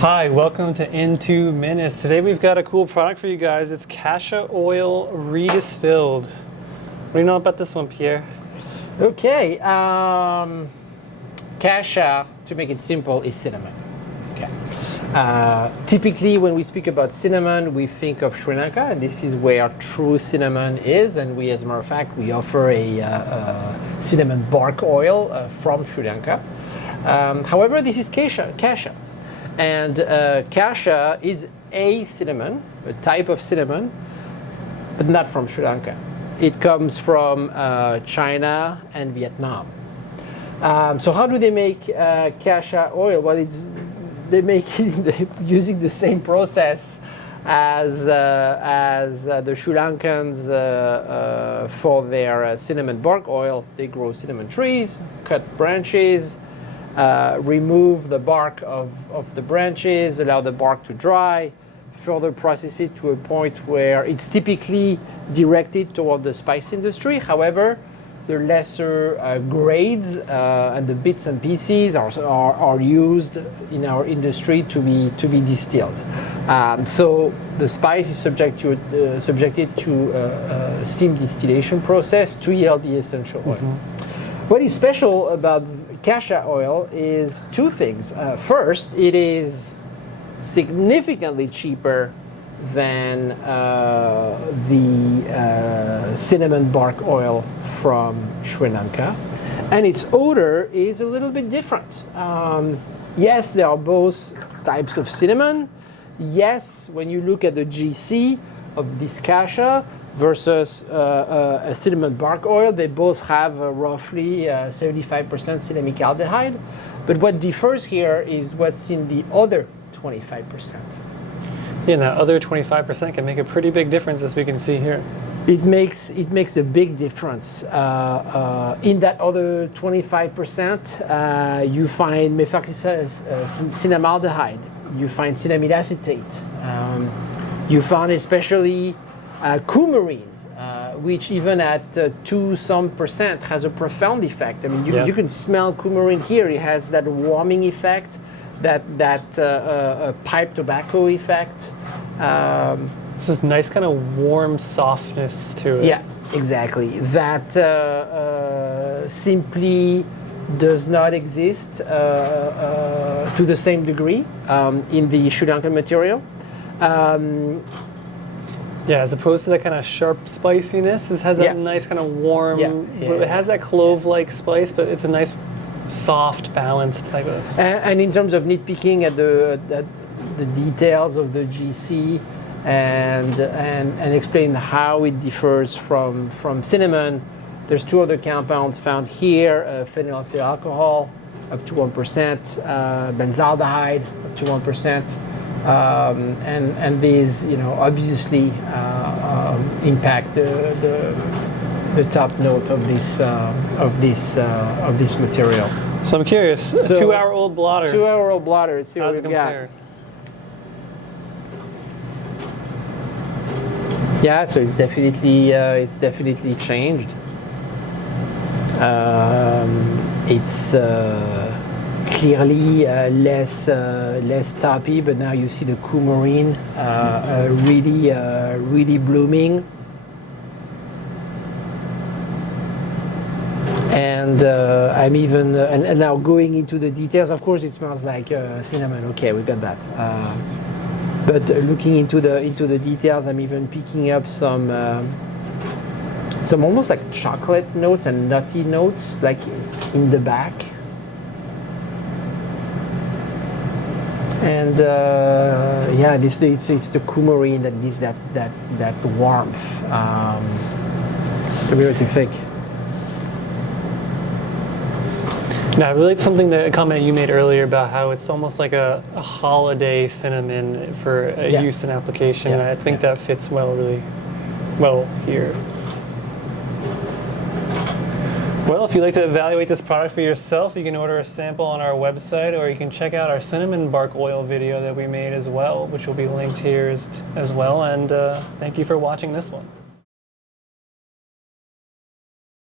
Hi, welcome to In 2 Minutes. Today we've got a cool product for you guys. It's Cassia Oil Redistilled. What do you know about this one, Pierre? Okay, Cassia, to make it simple, is cinnamon. Okay. Typically, when we speak about cinnamon, we think of Sri Lanka, and this is where true cinnamon is. And we, as a matter of fact, we offer a cinnamon bark oil from Sri Lanka. However, this is Cassia. And Cassia is a cinnamon, a type of cinnamon, but not from Sri Lanka. It comes from China and Vietnam. So how do they make Cassia oil? Well, they make it using the same process as the Sri Lankans for their cinnamon bark oil. They grow cinnamon trees, cut branches, remove the bark of the branches, allow the bark to dry, further process it to a point where it's typically directed toward the spice industry. However, the lesser grades and the bits and pieces are used in our industry to be distilled. So the spice is subjected to a steam distillation process to yield the essential oil. Mm-hmm. What is special about Cassia oil is two things. First, it is significantly cheaper than the cinnamon bark oil from Sri Lanka, and its odor is a little bit different. Yes, there are both types of cinnamon. Yes, when you look at the GC of this Cassia versus a cinnamon bark oil, they both have roughly 75% cinnamic aldehyde. But what differs here is what's in the other 25%. Yeah, and that other 25% can make a pretty big difference, as we can see here. It makes a big difference. In that other 25%, you find methoxycinnamaldehyde, you find cinnamide acetate, you find especially coumarin, which even at 2% has a profound effect. I mean, you can smell coumarin here. It has that warming effect, that pipe tobacco effect. It's this nice kind of warm softness to it. Yeah, exactly. That simply does not exist to the same degree in the Sri Lankan material. Yeah, as opposed to that kind of sharp spiciness, this has that nice kind of warm, it has that clove-like spice, but it's a nice, soft, balanced type of... And in terms of nitpicking at the details of the GC and explain how it differs from cinnamon, there's two other compounds found here, phenylethyl alcohol up to 1%, benzaldehyde up to 1%. And these, obviously impact the top note of this material. So I'm curious. So, a 2-hour-old blotter. 2-hour-old blotter. Let's see what we've got. Yeah, so it's definitely changed. It's clearly less toppy, but now you see the coumarin really blooming, and I'm even and now going into the details. Of course, it smells like cinnamon. Okay, we got that. But looking into the details, I'm even picking up some almost like chocolate notes and nutty notes, like in the back. And it's the coumarin that gives that warmth. What do you think? Now, I really like a comment you made earlier about how it's almost like a holiday cinnamon for use and application. And I think that fits really well here. Well, if you'd like to evaluate this product for yourself, you can order a sample on our website, or you can check out our cinnamon bark oil video that we made as well, which will be linked here as well. And thank you for watching this one.